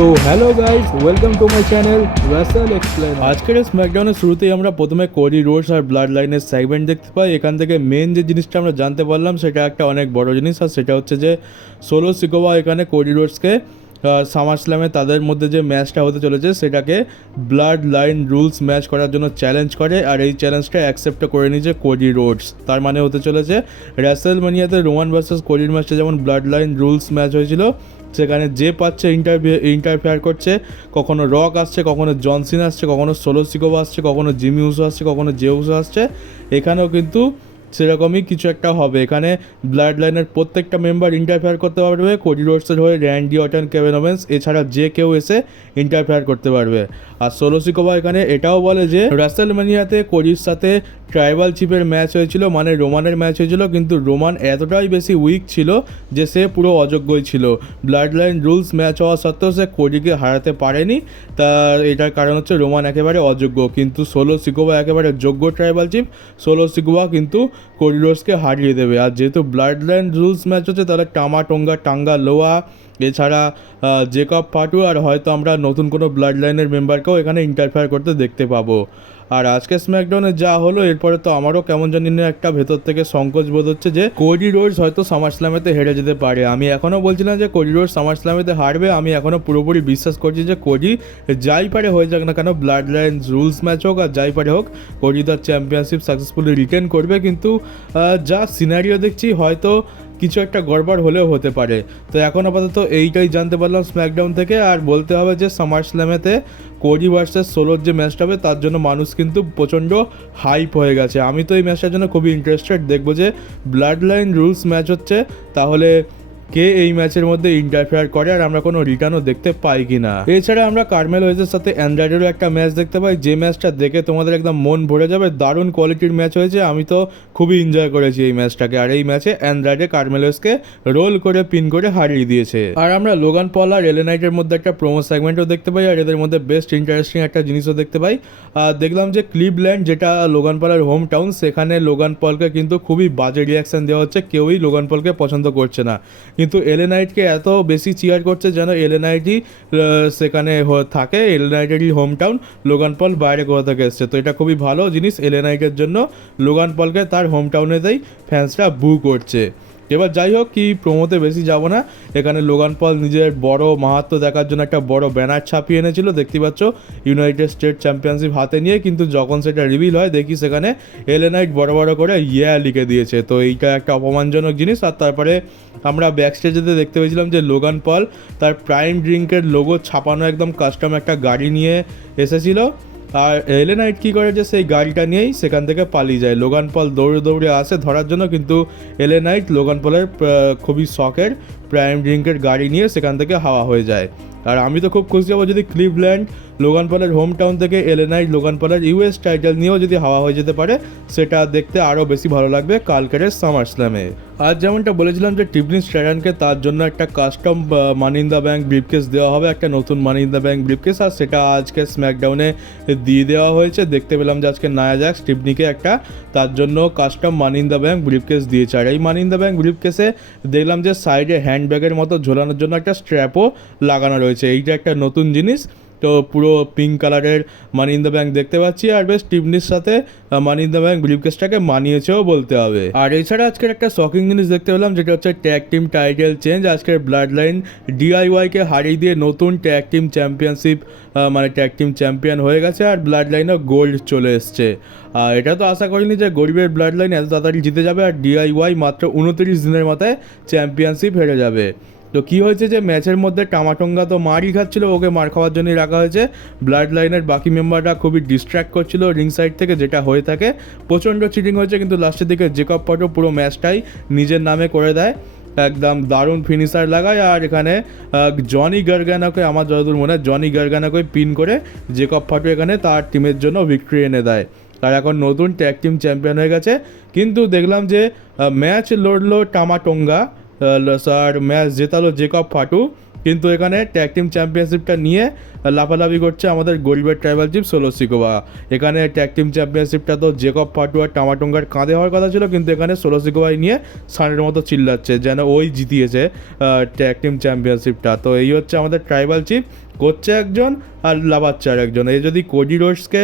তো hello guys welcome to my channel Russell explain আজকের স্ম্যাকডাউনের শুরুতেই আমরা প্রথমে কোরি রোডস আর ব্লাড লাইনের সেগমেন্ট দেখতে পাই। এখান থেকে মেন যে জিনিসটা আমরা জানতে পারলাম, সেটা একটা অনেক বড় জিনিস, আর সেটা হচ্ছে যে সোলো সিকোবা এখানে কোরি রোডসকে সামার স্ল্যামে তাদের মধ্যে যে ম্যাচটা হতে চলেছে, সেটাকে ব্লাড লাইন রুলস ম্যাচ করার জন্য চ্যালেঞ্জ করে, আর এই চ্যালেঞ্জটা অ্যাকসেপ্ট করে নিয়েছে কোডি রোডস তার মানে হতে চলেছে র্যাসেল মানিয়াতে রোমান ভার্সেস কোডির ম্যাচটা যেমন ব্লাড লাইন রুলস ম্যাচ হয়েছিল সেখানে যে পাচ্ছে ইন্টারভিউ ইন্টারফেয়ার করছে, কখনো রক আসছে, কখনো জনসিন আসছে, কখনো সোলো সিকোবা আসছে, কখনো জিমি উসো আসছে, কখনো জে উসো আসছে। এখানেও কিন্তু সেরকমই কিছু একটা হবে। এখানে ব্লাড লাইনের প্রত্যেকটা মেম্বার ইন্টারফেয়ার করতে পারবে। কোডি রোডসের হয়ে র্যান্ডি অটন কেভেন ওভেন্স এছাড়া যে কেউ এসে ইন্টারফেয়ার করতে পারবে। আর সোলোসিকোভা এখানে এটাও বলে যে রাসেল মানিয়াতে কোডির সাথে ট্রাইবাল চিপের ম্যাচ হয়েছিল মানে রোমানের ম্যাচ হয়েছিল, কিন্তু রোমান এতটাই বেশি উইক ছিল যে সে পুরো অযোগ্যই ছিল। ব্লাড লাইন রুলস ম্যাচ হওয়া সত্ত্বেও সে কোডিকে হারাতে পারেনি। তার এটার কারণ হচ্ছে রোমান একেবারে অযোগ্য, কিন্তু সোলো সিকোভা একেবারে যোগ্য ট্রাইবাল চিপ সোলো সিকোভা কিন্তু কোরিডোর্সকে হারিয়ে দেবে। আর যেহেতু ব্লাড লাইন রুলস ম্যাচ হচ্ছে, তাহলে টামা টোঙ্গা টাঙ্গা লোয়া এছাড়া জেকব পাটু আর হয়তো আমরা নতুন কোনো ব্লাড লাইনের মেম্বারকেও এখানে ইন্টারফেয়ার করতে দেখতে পাবো। আর আজকে স্ম্যাকডাউনে যা হলো, এরপরে তো আমারও কেমন জানি না একটা ভেতর থেকে সংকোচ বোধ হচ্ছে যে কোডি রোডস হয়তো সামার স্ল্যামেতে হেরে যেতে পারে। আমি এখনও বলছিলাম যে কোডি রোডস সামার স্ল্যামেতে হারবে, আমি এখনও পুরোপুরি বিশ্বাস করছি যে কোডি যাই পারে হয়ে যাক না কেন ব্লাড লাইন রুলস ম্যাচ হোক আর যাই পারে হোক কোডি তার চ্যাম্পিয়নশিপ সাকসেসফুলি রিটেন করবে, কিন্তু যা সিনারিও দেখছি হয়তো কিছু একটা গড়বড় হলেও হতে পারে। তো এখন আপাতত এইটাই জানতে পারলাম স্ম্যাকডাউন থেকে, আর বলতে হবে যে সামার স্ল্যামেতে কোডি ভার্সেস সোলোর যে ম্যাচটা হবে, তার জন্য মানুষ কিন্তু প্রচণ্ড হাইপ হয়ে গেছে। আমি তো এই ম্যাচটার জন্য খুবই ইন্টারেস্টেড দেখব যে ব্লাড লাইন রুলস ম্যাচ হচ্ছে, তাহলে কে এই ম্যাচের মধ্যে ইন্টারফেয়ার করে আর আমরা কোনো রিটার্নও দেখতে পাই কি না এছাড়া আমরা কার্মেল ওয়েজের সাথে অ্যান্ড্রয়েডেরও একটা ম্যাচ দেখতে পাই, যে ম্যাচটা দেখে তোমাদের একদম মন ভরে যাবে। দারুণ কোয়ালিটির ম্যাচ হয়েছে, আমি তো খুবই এনজয় করেছি এই ম্যাচটাকে। আর এই ম্যাচে অ্যান্ড্রয়েডে কার্মেলোসকে রোল করে পিন করে হারিয়ে দিয়েছে। আর আমরা লোগান পল আর এলেনাইটের মধ্যে একটা প্রোমো সেগমেন্টও দেখতে পাই, আর এদের মধ্যে বেস্ট ইন্টারেস্টিং একটা জিনিসও দেখতে পাই। আর দেখলাম যে ক্লিভল্যান্ড যেটা লোগান পলের হোম টাউন সেখানে লোগান পলকে কিন্তু খুবই বাজে রিয়াকশন দেওয়া হচ্ছে, কেউই লোগান পলকে পছন্দ করছে না। কিন্তু এলেনাইটকে এত বেশি চিয়ার করছে যেন এলেনাইটই সেখানে থাকে। এলেনাইটেরই হোম টাউন লোগান পল বাইরে কোথা থেকে এসছে? তো এটা খুবই ভালো জিনিস এলেনাইটের জন্য। লোগান পলকে তার হোম টাউনেতেই ফ্যান্সরা বু করছে। এবার যাই হোক, কি প্রোমোতে বেশি যাব না। এখানে লোগান পল নিজের বড় মাহাত্ম দেখার জন্য একটা বড় ব্যানার ছাপিয়ে এনেছিল। দেখতে পাচ্ছ ইউনাইটেড স্টেট চ্যাম্পিয়নশিপ হাতে নিয়ে কিন্তু যখন সেটা রিভিল হয়, দেখি সেখানে এলেনাইট বড় বড় করে ইয়া লিখে দিয়েছে। তো এইটা একটা অপমানজনক জিনিস। আর তারপরে আমরা ব্যাক স্টেজেতে দেখতে পেয়েছিলাম যে লোগান পল তার প্রাইম ড্রিঙ্কের লোগো ছাপানো একদম কাস্টম একটা গাড়ি নিয়ে এসেছিল। আর এলেনাইট কী করে যে সেই গাড়িটা নিয়েই সেখান থেকে পালিয়ে যায়। লোগান পল দৌড়ে দৌড়ে আসে ধরার জন্য, কিন্তু এলেনাইট লোগান পলের খুবই শখের প্রাইম ড্রিঙ্কের গাড়ি নিয়ে সেখান থেকে হাওয়া হয়ে যায়। আর আমি তো খুব খুশি হব যদি ক্লিভল্যান্ড লোগান পলের হোম টাউন থেকে এলেনাইট লোগান পলের ইউএস টাইটেল নিয়েও যদি হাওয়া হয়ে যেতে পারে, সেটা দেখতে আরও বেশি ভালো লাগবে কালকের সামার স্ল্যামে। আর যেমনটা বলেছিলাম যে টিপনি স্ট্যাটানকে তার জন্য একটা custom money in the bank briefcase দেওয়া হবে, একটা নতুন money in the bank briefcase আর সেটা আজকে স্ম্যাকডাউনে দিয়ে দেওয়া হয়েছে। দেখতে পেলাম যে আজকে নায়া জ্যাক স্টিপনিকে একটা তার জন্য custom money in the bank briefcase দিয়েছে। আর এই মানি ইন দ্য ব্যাঙ্ক ব্রিফকেসে দেখলাম যে সাইডে হ্যান্ডব্যাগের মতো ঝোলানোর জন্য একটা স্ট্র্যাপও লাগানো রয়েছে। এইটা একটা নতুন জিনিস। তো পুরো পিঙ্ক কালারের মানি ইন দ্য ব্যাঙ্ক দেখতে পাচ্ছি আর বেশ টিপনির সাথে মানি ইন দ্য ব্যাঙ্ক ব্রিফকেসটাকে মানিয়েছেও বলতে হবে। আর এছাড়া আজকের একটা শকিং জিনিস দেখতে পেলাম, যেটা হচ্ছে ট্যাগ টিম টাইটেল চেঞ্জ আজকের ব্লাড লাইন ডিআইওয়াইকে হারিয়ে দিয়ে নতুন ট্যাগ টিম চ্যাম্পিয়নশিপ মানে ট্যাগ টিম চ্যাম্পিয়ন হয়ে গেছে আর ব্লাড লাইনও গোল্ড চলে এসছে। আর এটা তো আশা করিনি যে গরিবের ব্লাড লাইন এত তাড়াতাড়ি জিতে যাবে আর ডিআইওয়াই মাত্র উনত্রিশ দিনের মাথায় চ্যাম্পিয়নশিপ হেরে যাবে। তো কি হয়েছে যে ম্যাচের মধ্যে টামাটঙ্গা তো মারই খাচ্ছিল, ওকে মার খাওয়ার জন্যই রাখা হয়েছে। ব্লাড লাইনের বাকি মেম্বাররা খুবই ডিস্ট্র্যাক্ট করছিল রিং সাইড থেকে, যেটা হয়ে থাকে। প্রচণ্ড চিটিং হয়েছে, কিন্তু লাস্টের দিকে জেকব পটো পুরো ম্যাচটাই নিজের নামে করে দেয়। একদম দারুণ ফিনিশার লাগায়, আর এখানে জনি গার্গানাকে আমার যতদূর মনে হয় জনি গার্গানাকে পিন করে জেকব ফাটু এখানে তার টিমের জন্য ভিক্টরি এনে দেয়। আর এখন নতুন ট্যাগ টিম চ্যাম্পিয়ন হয়ে গেছে। কিন্তু দেখলাম যে ম্যাচ লড়লো টামাটোঙ্গা আর ম্যাচ জেতালো জেকব ফাটু। কিন্তু এখানে ট্যাগ টিম চ্যাম্পিয়নশিপটা নিয়ে লাফালাফি করছে আমাদের গরিবের ট্রাইবাল চিফ সোলো সিকোবা এখানে ট্যাগ টিম চ্যাম্পিয়নশিপটা তো জেকব ফাটু আর টামাটুঙ্গার কাঁধে হওয়ার কথা ছিল, কিন্তু এখানে সোলো সিকোবাই নিয়ে সানের মতো চিল্লাচ্ছে, যেন ওই জিতিয়েছে ট্যাগ টিম চ্যাম্পিয়নশিপটা তো এই হচ্ছে আমাদের ট্রাইবাল চিফ করছে একজন আর লাভাচ্ছে আর একজন এই যদি কোডি রোডসকে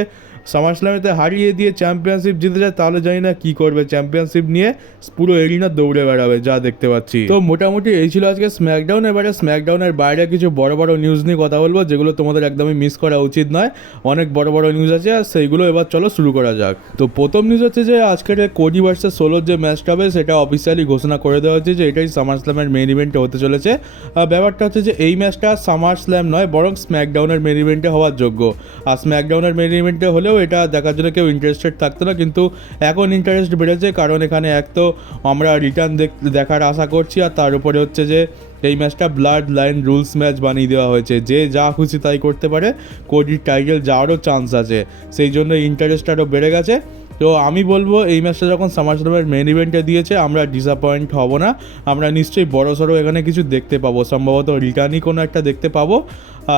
সামারস্লামেতে হারিয়ে দিয়ে চ্যাম্পিয়নশিপ জিতে যায়, তাহলে জানি না কি করবে চ্যাম্পিয়নশিপ নিয়ে। পুরো এরিনা দৌড়ে বেড়াবে, যা দেখতে পাচ্ছি। তো মোটামুটি এই ছিল আজকে স্ম্যাকডাউন এবারে স্ম্যাকডাউনের বাইরে কিছু বড় বড় নিউজ নিয়ে কথা বলব, যেগুলো তোমাদের একদমই মিস করা উচিত নয়। অনেক বড় বড় নিউজ আছে, আর সেইগুলো এবার চলো শুরু করা যাক। তো প্রথম নিউজ হচ্ছে যে, আজকের কোডি ভার্সেস সোলোর যে ম্যাচটা হবে, সেটা অফিসিয়ালি ঘোষণা করে দেওয়া হচ্ছে যে, এটাই সামার স্ল্যামের মেন ইভেন্টে হতে চলেছে। ব্যাপারটা হচ্ছে যে, এই ম্যাচটা সামার স্ল্যাম নয়, বরং স্ম্যাকডাউনের মেন ইভেন্টে হওয়ার যোগ্য। আর স্ম্যাকডাউনের মেন ইভেন্টে হলেও এটা দেখার জন্য কেউ ইন্টারেস্টেড থাকতো না, কিন্তু এখন ইন্টারেস্ট বেড়েছে, কারণ এখানে এক তো আমরা রিটার্ন দেখার আশা করছি, আর তার উপরে হচ্ছে যে এই ম্যাচটা ব্লাড লাইন রুলস ম্যাচ বানিয়ে দেওয়া হয়েছে। যে যা খুশি তাই করতে পারে কোডির টাইটেল যাওয়ারও চান্স আছে। সেই জন্য ইন্টারেস্ট আরও বেড়ে গেছে। তো আমি বলব, এই ম্যাচটা যখন সামারস্লামের মেন ইভেন্টে দিয়েছে, আমরা ডিসঅ্যাপয়েন্ট হব না। আমরা নিশ্চয়ই বড় সড়ো এখানে কিছু দেখতে পাবো। সম্ভবত রিটার্নই কোনো একটা দেখতে পাবো।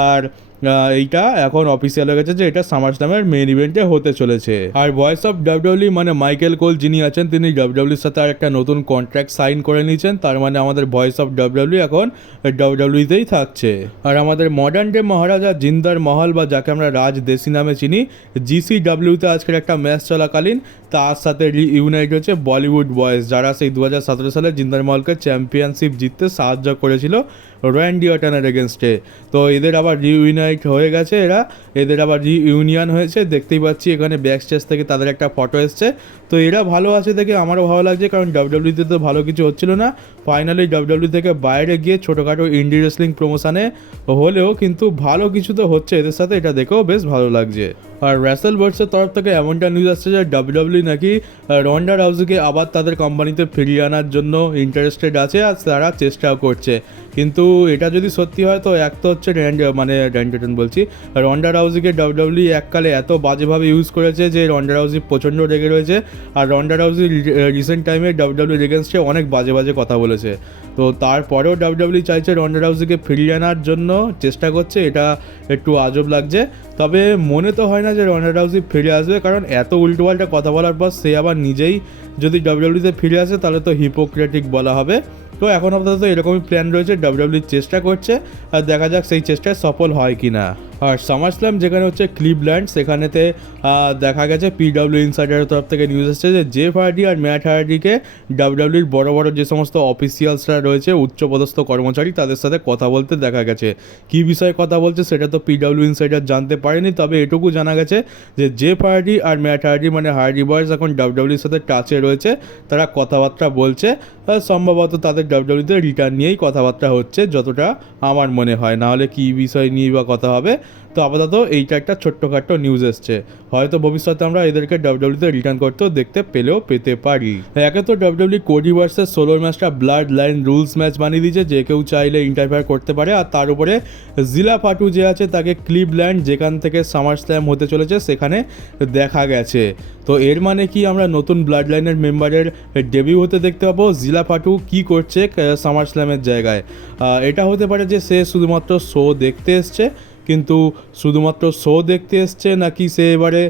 আর এইটা এখন অফিসিয়াল হয়ে গেছে যে এটা সামারস্লামের মেন ইভেন্টে হতে চলেছে। আর ভয়েস অফ ডাব্লিউডব্লিউ মানে মাইকেল কোল যিনি আছেন, তিনি ডাব্লিউডব্লিউর সাথে আর একটা নতুন কন্ট্রাক্ট সাইন করে নিয়েছেন। তার মানে আমাদের ভয়েস অফ ডাব্লিউডব্লিউ এখন ডাব্লিউডব্লিউতেই থাকছে। আর আমাদের মডার্ন ডে মহারাজা জিন্দার মহল, বা যাকে আমরা রাজ দেশি নামে চিনি জিসি ডাব্লিউতে আজকের একটা ম্যাচ চলাকালীন, তার সাথে রিইউনাইট হচ্ছে বলিউড বয়েজ যারা সেই দু সালে জিন্দার মহলকে চ্যাম্পিয়নশিপ জিততে সাহায্য করেছিল। র্যান্ডি অটানের এগেনস্টে তো এদের আবার রিউনাইট হয়ে গেছে এরা। এদের আবার রিইউনিয়ন হয়েছে। দেখতেই পাচ্ছি এখানে ব্যাক স্টেজ থেকে তাদের একটা ফটো এসছে। তো এরা ভালো আছে দেখে আমারও ভালো লাগছে। কারণ ডাব্লিউডব্লিউতে তো ভালো কিছু হচ্ছিল না। ফাইনালি ডাব্লিউডব্লিউ থেকে বাইরে গিয়ে ছোটোখাটো ইন্ডি রেসলিং প্রমোশনে হলেও কিন্তু ভালো কিছু তো হচ্ছে এদের সাথে, এটা দেখেও বেশ ভালো লাগছে। আর র্যাসেল বার্ডসের তরফ থেকে এমনটা নিউজ আসছে যে ডাব্লিউডব্লিউ নাকি রন্ডা রাউজকে আবার তাদের কোম্পানিতে ফিরিয়ে আনার জন্য ইন্টারেস্টেড আছে আর তারা চেষ্টাও করছে। কিন্তু এটা যদি সত্যি হয় তো এক তো হচ্ছে মানে র্যান্ডেটন বলছি রন্ডা রাউজিকে ডাব্লিউডব্লিউ এককালে এত বাজেভাবে ইউজ করেছে যে রন্ডা রাউজি প্রচণ্ড রেগে রয়েছে। আর রন্ডা রাউজি রিসেন্ট টাইমে ডাব্লিউডব্লিউ এগেনস্টে অনেক বাজে বাজে কথা বলেছে। তো তারপরেও ডাব্লিউডব্লিউ চাইছে রন্ডা রাউজিকে ফিরিয়ে আনার জন্য। চেষ্টা করছে, এটা একটু আজব লাগছে। তবে মনে তো হয় না যে রন্ডা রাউজি ফিরে আসবে, কারণ এত উল্টোপাল্টা কথা বলার পর সে আবার নিজেই যদি ডাব্লিউডব্লিউতে ফিরে আসে, তাহলে তো হিপোক্রেটিক বলা হবে। তো এখন আপাতত এরকমই প্ল্যান রয়েছে ডাব্লিউডব্লিউ চেষ্টা করছে। আর দেখা যাক সেই চেষ্টায় সফল হয় কি না আর সামার স্ল্যাম যেখানে হচ্ছে ক্লিভল্যান্ড, সেখানেতে দেখা গেছে পিডব্লিউ ইনসাইডারের তরফ থেকে নিউজ এসেছে যে জেফ হার্ডি আর ম্যাট হার্ডিকে ডাব্লিউডব্লিউর বড় বড় যে সমস্ত অফিসিয়ালসরা রয়েছে, উচ্চপদস্থ কর্মচারী, তাদের সাথে কথা বলতে দেখা গেছে। কী বিষয়ে কথা বলছে সেটা তো পিডব্লিউ ইনসাইডার জানতে পারেনি, তবে এটুকু জানা গেছে যে জেফ হার্ডি আর ম্যাট হার্ডি মানে হার্ডি বয়স এখন ডাব্লিউডব্লিউর সাথে টাচে রয়েছে, তারা কথাবার্তা বলছে সম্ভবত তাদের ডাব্লিউডব্লিউতে রিটার্ন নিয়েই কথাবার্তা হচ্ছে, যতটা আমার মনে হয়। নাহলে কী বিষয় নিয়ে বা কথা হবে তো আপাতত এইটা একটা ছোট্টখাট্ট নিউজ এসছে। হয়তো ভবিষ্যতে আমরা এদেরকে ডাব্লিউডব্লিউতে রিটার্ন করতেও দেখতে পেলেও পেতে পারি। একে তো ডাব্লিউডব্লিউ কোডি ভার্সেস সোলোর ম্যাচটা ব্লাড লাইন রুলস ম্যাচ বানিয়ে দিয়েছে, যে কেউ চাইলে ইন্টারফেয়ার করতে পারে। আর তার উপরে জিলা ফাটু যে আছে, তাকে ক্লিভল্যান্ড যেখান থেকে সামার স্ল্যাম হতে চলেছে, সেখানে দেখা গেছে। তো এর মানে কি আমরা নতুন ব্লাড লাইনের মেম্বারের ডেবিউ হতে দেখতে পাবো? জিলা ফাটু কী করছে সামার স্ল্যামের জায়গায়? এটা হতে পারে যে সে শুধুমাত্র শো দেখতে এসছে। কিন্তু শুধুমাত্র শো দেখতে এসছে নাকি সে এবারে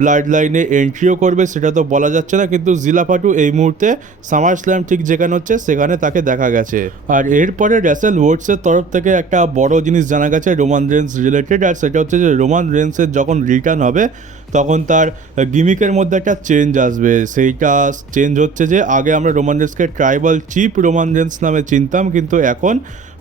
ব্লাড লাইনে এন্ট্রিও করবে সেটা তো বলা যাচ্ছে না, কিন্তু জিলাফাটু এই মুহূর্তে সামার স্ল্যাম ঠিক যেখানে হচ্ছে সেখানে তাকে দেখা গেছে। আর এরপরে র্যাসেল ওয়ার্ডসের তরফ থেকে একটা বড় জিনিস জানা গেছে রোমান রেন্স রিলেটেড আর সেটা হচ্ছে যে রোমান রেন্সের যখন রিটার্ন হবে, তখন তার গিমিকের মধ্যে একটা চেঞ্জ আসবে। সেইটা চেঞ্জ হচ্ছে যে আগে আমরা রোমান রেন্সকে ট্রাইবাল চিপ রোমান রেন্স নামে চিনতাম, কিন্তু এখন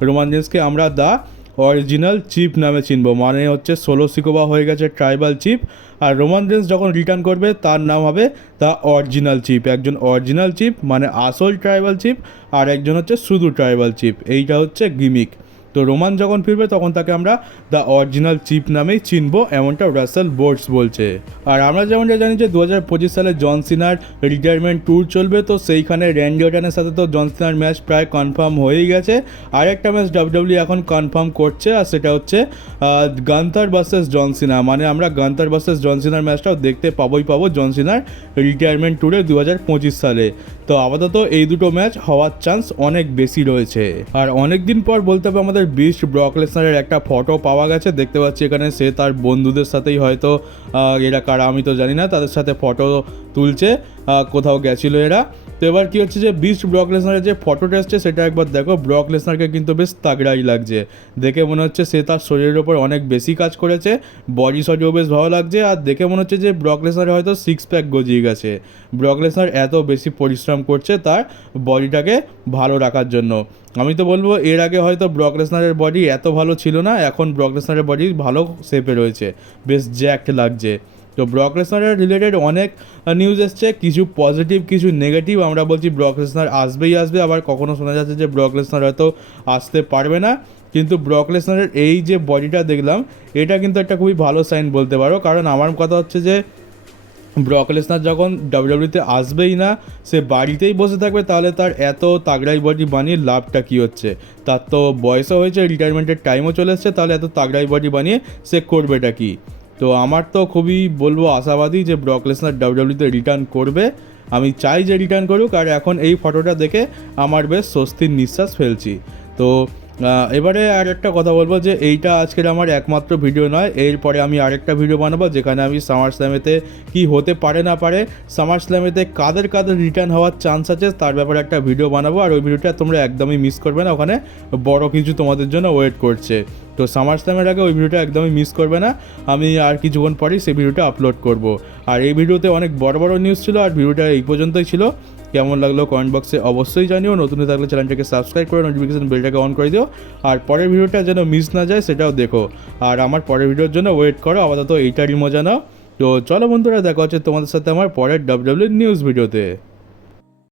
রোমান রেন্সকে আমরা দা অরিজিনাল চিপ নামে চিনব। মানে হচ্ছে সোলো সিকোবা হয়ে গেছে ট্রাইবাল চিপ। আর রোমান রেন্স যখন রিটার্ন করবে, তার নাম হবে দ্য অরিজিনাল চিপ। একজন অরিজিনাল চিপ মানে আসল ট্রাইবাল চিপ, আর একজন হচ্ছে শুধু ট্রাইবাল চিপ। এইটা হচ্ছে গিমিক। তো রোমান যখন ফিরবে, তখন তাকে আমরা দ্য অরিজিনাল চিপ নামেই চিনবো, এমনটা রাসেল বোর্ডস বলছে। আর আমরা যেমনটা জানি যে দু হাজার পঁচিশ সালে জন সিনার রিটায়ারমেন্ট ট্যুর চলবে, তো সেইখানে র্যান্ডি সাথে তো জন সিনার ম্যাচ প্রায় কনফার্ম হয়েই গেছে। আর একটা ম্যাচ ডাব্লিউডব্লিউ এখন কনফার্ম করছে, আর সেটা হচ্ছে গান্তার ভার্সেস জন সিনা মানে আমরা গান্তার ভার্সেস জন সিনার ম্যাচটাও দেখতে পাবোই পাবো জন সিনার রিটায়ারমেন্ট ট্যুরে দু হাজার পঁচিশ সালে। তো আপাতত এই দুটো ম্যাচ হওয়ার চান্স অনেক বেশি রয়েছে। আর অনেকদিন পর বলতে হবে আমাদের বিস্ট ব্রকলেসনারের একটা ফটো পাওয়া গেছে, দেখতে পাচ্ছি এখানে সে তার বন্ধুদের সাথেই হয়তো এরা কারা আমি তো জানি না, তাদের সাথে ফটো তুলছে কোথাও গেছিল এরা। তো এবার কি হচ্ছে যে বিস্ট ব্রক লেসনারের যে ফটোটা এসছে সেটা একবার দেখো ব্রক লেসনারকে কিন্তু বেশ তাগড়াই লাগছে। দেখে মনে হচ্ছে সে তার শরীরের ওপর অনেক বেশি কাজ করেছে বডি শটও বেশ ভালো লাগছে, আর দেখে মনে হচ্ছে যে ব্রক লেসনার হয়তো সিক্স প্যাক গজিয়ে গেছে। ব্রক লেসনার এত বেশি পরিশ্রম করছে তার বডিটাকে ভালো রাখার জন্য। আমি তো বলব, এর আগে হয়তো ব্রক লেসনারের বডি এত ভালো ছিল না, এখন ব্রক লেসনারের বডি ভালো শেপে রয়েছে, বেশ জ্যাক্ট লাগছে। তো ব্রক লেসনারের রিলেটেড অনেক নিউজ এসছে। কিছু পজিটিভ কিছু নেগেটিভ আমরা বলছি ব্রক লেসনার আসবেই আসবে। আবার কখনো শোনা যাচ্ছে যে ব্রক লেসনার হয়তো আসতে পারবে না। কিন্তু ব্রক লেসনারের এই যে বডিটা দেখলাম, এটা কিন্তু একটা খুবই ভালো সাইন বলতে পারো। কারণ আমার কথা হচ্ছে যে, ব্রক লেসনার যখন ডাব্লিউডাব্লিউতে আসবেই না, সে বাড়িতেই বসে থাকবে, তাহলে তার এত তাগড়াই বডি বানিয়ে লাভটা কী হচ্ছে? তার তো বয়সও হয়েছে রিটায়ারমেন্টের টাইমও চলে এসছে, তাহলে এত তাগড়াই বডি বানিয়ে সে করবেটা কি? তো আমার তো খুবই বলব আশাবাদী যে ব্রক লেসনার ডাব্লিউডাব্লিউতে রিটার্ন করবে। আমি চাই যে রিটার্ন করুক, আর এখন এই ফটোটা দেখে আমার বেশ স্বস্তির নিঃশ্বাস ফেলছি। তো এবারে আর একটা কথা বলব যে এইটা আজকের আমার একমাত্র ভিডিও নয়, এরপরে আমি আরেকটা ভিডিও বানাবো, যেখানে আমি সামার স্ল্যামেতে কি হতে পারে না পারে সামার স্ল্যামেতে কাদের কাদের রিটার্ন হওয়ার চান্স আছে, তার ব্যাপারে একটা ভিডিও বানাবো, আর ওই ভিডিওটা তোমরা একদমই মিস করবে না, ওখানে বড় কিছু তোমাদের জন্য ওয়েট করছে। তো সামার স্ল্যামের আগে ওই ভিডিওটা একদমই মিস করবে না। আমি আর কিছুক্ষণ পরেই সেই ভিডিওটা আপলোড করব। আর এই ভিডিওতে অনেক বড় বড় নিউজ ছিল আর ভিডিওটা এই পর্যন্তই ছিল। কেমন লাগল কমেন্ট বক্সে অবশ্যই জানিও। নতুন থাকলে চ্যানেলটাকে সাবস্ক্রাইব করে নোটিফিকেশন বেলটাকে অন করে দিও। আর পরের ভিডিওটা যেন মিস না যায় সেটাও দেখো। আর আমার পরের ভিডিওর জন্য ওয়েট করো, আপাতত এইটারই মজা নাও। তো চলো বন্ধুরা, দেখা হচ্ছে তোমাদের সাথে আমার পরের ডাব্লিউ নিউজ ভিডিওতে।